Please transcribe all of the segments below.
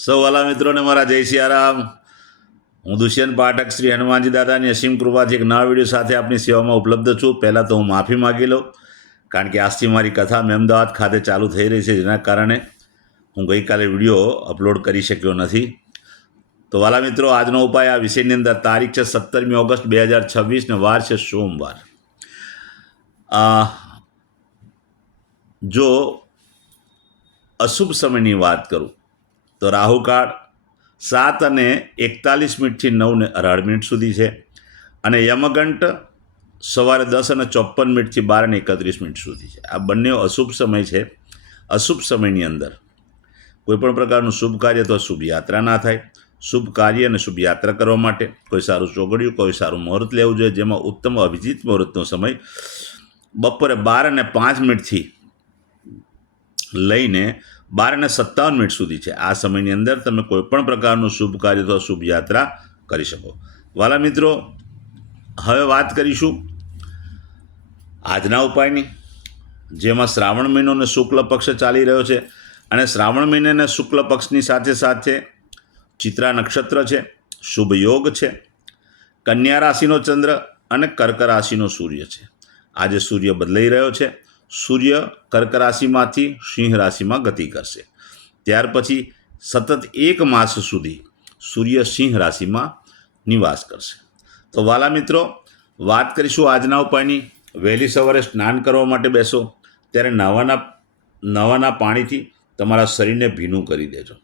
સૌ વાલા મિત્રોને મારા જય સિયારામ. હું દુષ્યંત પાઠક શ્રી હનુમાનજી દાદાની અસીમ કૃપાથી એક નવા વિડીયો સાથે આપની સેવામાં ઉપલબ્ધ છું. પહેલાં તો હું માફી માગી લઉં, કારણ કે આજથી મારી કથા અમદાવાદ ખાતે ચાલુ થઈ રહી છે, જેના કારણે હું ગઈકાલે વિડીયો અપલોડ કરી શક્યો નથી. તો વાલા મિત્રો, આજનો ઉપાય આ વિષયની અંદર તારીખ છે 17મી ઓગસ્ટ 2026 ને વાર છે સોમવાર. જો અશુભ સમયની વાત કરું તો રાહુકાળ 7:41 9 ને 18 સુધી છે, અને યમગંટ સવારે 10:54 થી 12:31 સુધી છે. આ બંને અશુભ સમય છે. અશુભ સમયની અંદર કોઈપણ પ્રકારનું શુભ કાર્ય અથવા શુભ યાત્રા ના થાય. શુભ કાર્ય અને શુભ યાત્રા કરવા માટે કોઈ સારું ચોગડિયું, કોઈ સારું મુહૂર્ત લેવું જોઈએ, જેમાં ઉત્તમ અભિજીત મુહૂર્તનો સમય બપોરે 12:05 થી લઈને 12:57 સુધી છે. આ સમયની અંદર તમે કોઈપણ પ્રકારનું શુભ કાર્ય અથવા શુભ યાત્રા કરી શકો. વાલા મિત્રો, હવે વાત કરીશું આજના ઉપાયની, જેમાં શ્રાવણ મહિનો અને શુક્લ પક્ષ ચાલી રહ્યો છે, અને શ્રાવણ મહિનાને શુક્લ પક્ષની સાથે સાથે ચિત્રા નક્ષત્ર છે, શુભ યોગ છે, કન્યા રાશિનો ચંદ્ર અને કર્ક રાશિનો સૂર્ય છે. આજે સૂર્ય બદલાઈ રહ્યો છે. સૂર્ય કર્ક રાશિમાંથી સિંહ રાશિમાં ગતિ કરશે. ત્યાર પછી સતત 1 માસ સુધી સૂર્ય સિંહ રાશિમાં નિવાસ કરશે. તો વાલા મિત્રો, વાત કરીશું આજના ઉપાયની. વહેલી સવારે સ્નાન કરવા માટે બેસો ત્યારે નવાના પાણીથી તમારા શરીરને ભીનું કરી દેજો.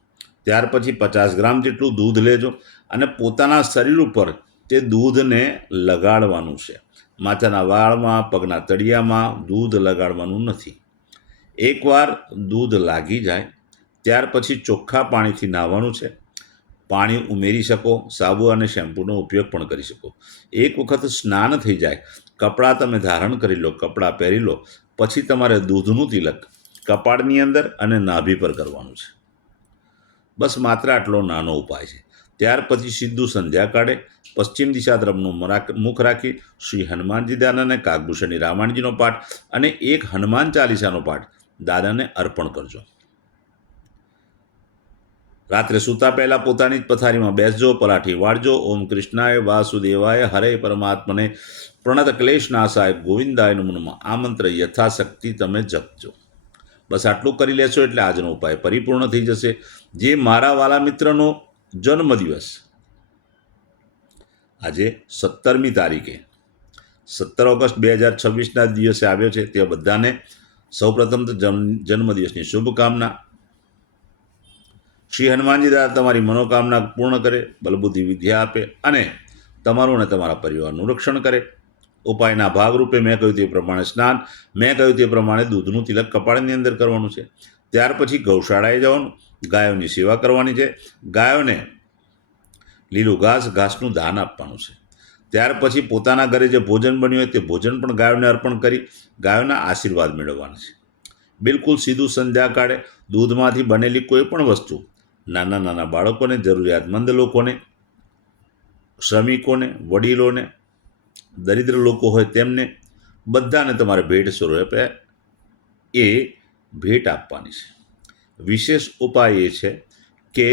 ત્યાર પછી 50 ગ્રામ જેટલું દૂધ લેજો અને પોતાના શરીર ઉપર તે દૂધને લગાડવાનું છે. માથાના વાળમાં, પગના તળિયામાં દૂધ લગાડવાનું નથી. એકવાર દૂધ લાગી જાય ત્યાર પછી ચોખ્ખા પાણીથી નાહવાનું છે. પાણી ઉમેરી શકો, સાબુ અને શેમ્પૂનો ઉપયોગ પણ કરી શકો. એક વખત સ્નાન થઈ જાય, કપડાં તમે ધારણ કરી લો, કપડાં પહેરી લો, પછી તમારે દૂધનું તિલક કપાળની અંદર અને નાભી પર કરવાનું છે. બસ માત્ર આટલો નાનો ઉપાય છે. ત્યાર પછી સીધું સંધ્યાકાળે પશ્ચિમ દિશા તરફનું મુખ રાખી શ્રી હનુમાનજી દાદાને કાગભૂષણની રામાયણજીનો પાઠ અને એક હનુમાન ચાલીસાનો પાઠ દાદાને અર્પણ કરજો. રાત્રે સૂતા પહેલાં પોતાની જ પથારીમાં બેસજો, પલાઠી વાળજો. ઓમ કૃષ્ણાય વાસુદેવાય હરે પરમાત્મને પ્રણત ક્લેશ નાશાય ગોવિંદાય નમો નમઃ આ મંત્ર યથાશક્તિ તમે જપજો. બસ આટલું કરી લેશો એટલે આજનો ઉપાય પરિપૂર્ણ થઈ જશે. જે મારા વાલા મિત્રનો જન્મદિવસ આજે 17મી તારીખે 17 ઓગસ્ટ 2026ના દિવસે આવ્યો છે, તે બધાને સૌપ્રથમ તો જન્મદિવસની શુભકામના. શ્રી હનુમાનજી દાદા તમારી મનોકામના પૂર્ણ કરે, બલબુદ્ધિ વિદ્યા આપે અને તમારું અને તમારા પરિવારનું રક્ષણ કરે. ઉપાયના ભાગરૂપે મેં કહ્યું તે પ્રમાણે સ્નાન, મેં કહ્યું તે પ્રમાણે દૂધનું તિલક કપાળની અંદર કરવાનું છે. ત્યાર પછી ગૌશાળાએ જવાનું, ગાયોની સેવા કરવાની છે. ગાયોને લીલું ઘાસનું દાન આપવાનું છે. ત્યાર પછી પોતાના ઘરે જે ભોજન બન્યું હોય તે ભોજન પણ ગાયોને અર્પણ કરી ગાયોના આશીર્વાદ મેળવવાના છે. બિલકુલ સીધું સંધ્યાકાળે દૂધમાંથી બનેલી કોઈ પણ વસ્તુ નાના નાના બાળકોને, જરૂરિયાતમંદ લોકોને, શ્રમિકોને, વડીલોને, દરિદ્ર લોકો હોય તેમને બધાને તમારે ભેટ સ્વરૂપે એ ભેટ આપવાની છે. વિશેષ ઉપાય એ છે કે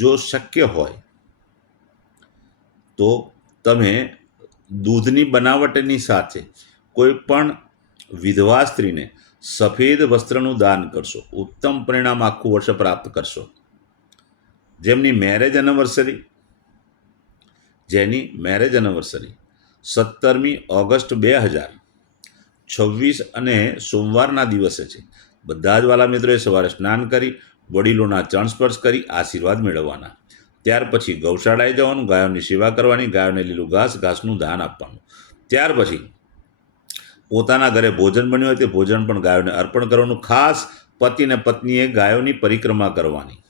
જો શક્ય હોય તો તમે દૂધની બનાવટની સાથે કોઈ પણ વિધવા સ્ત્રીને સફેદ વસ્ત્રનું દાન કરશો, ઉત્તમ પરિણામ આખું વર્ષ પ્રાપ્ત કરશો. જેની મેરેજ એનિવર્સરી 17મી ઓગસ્ટ 2026 અને સોમવારના દિવસે છે, બધા જ વાલા મિત્રોએ સવારે સ્નાન કરી વડીલોના ચરણ સ્પર્શ કરી આશીર્વાદ મેળવવાના. ત્યાર પછી ગૌશાળાએ જવાનું, ગાયોની સેવા કરવાની, ગાયોને લીલું ઘાસનું દાન આપવાનું. ત્યાર પછી પોતાના ઘરે ભોજન બન્યું હોય તે ભોજન પણ ગાયોને અર્પણ કરવાનું. ખાસ પતિ અને પત્નીએ ગાયોની પરિક્રમા કરવાની.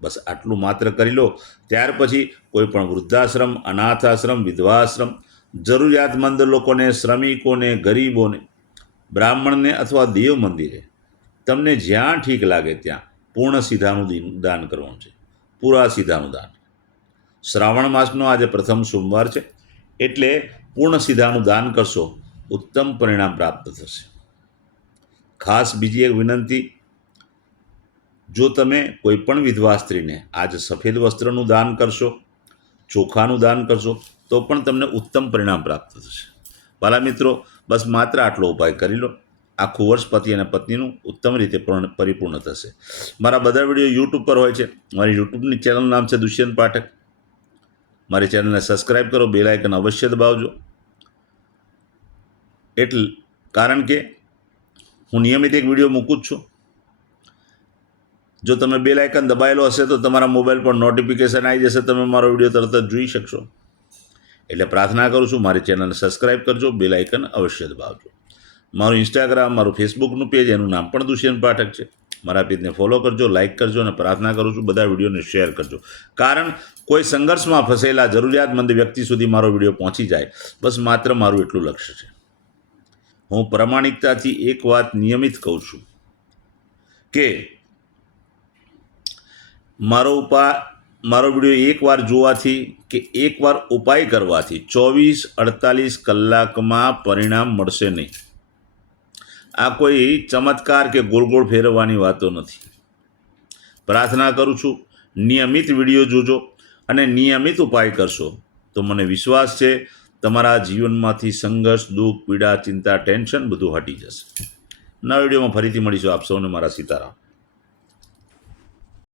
બસ આટલું માત્ર કરી લો. ત્યાર પછી કોઈ પણ વૃદ્ધાશ્રમ, અનાથાશ્રમ, વિધવાશ્રમ, જરૂરિયાતમંદ લોકોને, શ્રમિકોને, ગરીબોને, બ્રાહ્મણને અથવા દેવ મંદિરે તમને જ્યાં ઠીક લાગે ત્યાં પૂર્ણ સીધાનું દાન કરવાનું છે. પૂરા સીધાનું દાન. શ્રાવણ માસનો આજે પ્રથમ સોમવાર છે, એટલે પૂર્ણ સીધાનું દાન કરશો, ઉત્તમ પરિણામ પ્રાપ્ત થશે. ખાસ બીજી એક વિનંતી, જો તમે કોઈ પણ વિધવા સ્ત્રીને આજ સફેદ વસ્ત્રનું દાન કરશો, ચોખાનું દાન કરશો, તો પણ તમને ઉત્તમ પરિણામ પ્રાપ્ત થશે. વાલા મિત્રો, બસ માત્ર આટલો ઉપાય કરી લો, આખું વર્ષ પતિ અને પત્નીનું ઉત્તમ રીતે પરિપૂર્ણ થશે. મારા બધા વિડીયો યુટ્યુબ પર હોય છે. મારી યુટ્યુબની ચેનલનું નામ છે દુષ્યંત પાઠક. મારી ચેનલને સબસ્ક્રાઈબ કરો, બેલ આઇકન અવશ્ય દબાવજો. કારણ કે હું નિયમિત એક વિડીયો મૂકું જ છું. જો તમે બેલ આઇકન દબાયેલો હશે તો તમારા મોબાઈલ પર નોટિફિકેશન આવી જશે, તમે મારો વિડીયો તરત જ જોઈ શકશો. એટલે પ્રાર્થના કરું છું, મારી ચેનલને સબસ્ક્રાઈબ કરજો, બેલ આઇકન અવશ્ય દબાવજો. મારું ઇન્સ્ટાગ્રામ, મારું ફેસબુકનું પેજ, એનું નામ પણ દુષ્યંત પાઠક છે. મારા પેજને ફોલો કરજો, લાઇક કરજો અને પ્રાર્થના કરું છું બધા વિડીયોને શેર કરજો. કારણ કોઈ સંઘર્ષમાં ફસેલા જરૂરિયાતમંદ વ્યક્તિ સુધી મારો વિડીયો પહોંચી જાય, બસ માત્ર મારું એટલું લક્ષ્ય છે. હું પ્રામાણિકતાથી એક વાત નિયમિત કહું છું કે મારો વિડીયો એકવાર જોવાથી કે એકવાર ઉપાય કરવાથી 24-48 કલાકમાં પરિણામ મળશે નહીં. આ કોઈ ચમત્કાર કે ગોળ ગોળ ફેરવવાની વાતો નથી. પ્રાર્થના કરું છું, નિયમિત વિડીયો જોજો અને નિયમિત ઉપાય કરશો તો મને વિશ્વાસ છે તમારા જીવનમાંથી સંઘર્ષ, દુઃખ, પીડા, ચિંતા, ટેન્શન બધું હટી જશે. નવા વિડીયોમાં ફરીથી મળીશું. આપ સૌને મારા સીતારામ.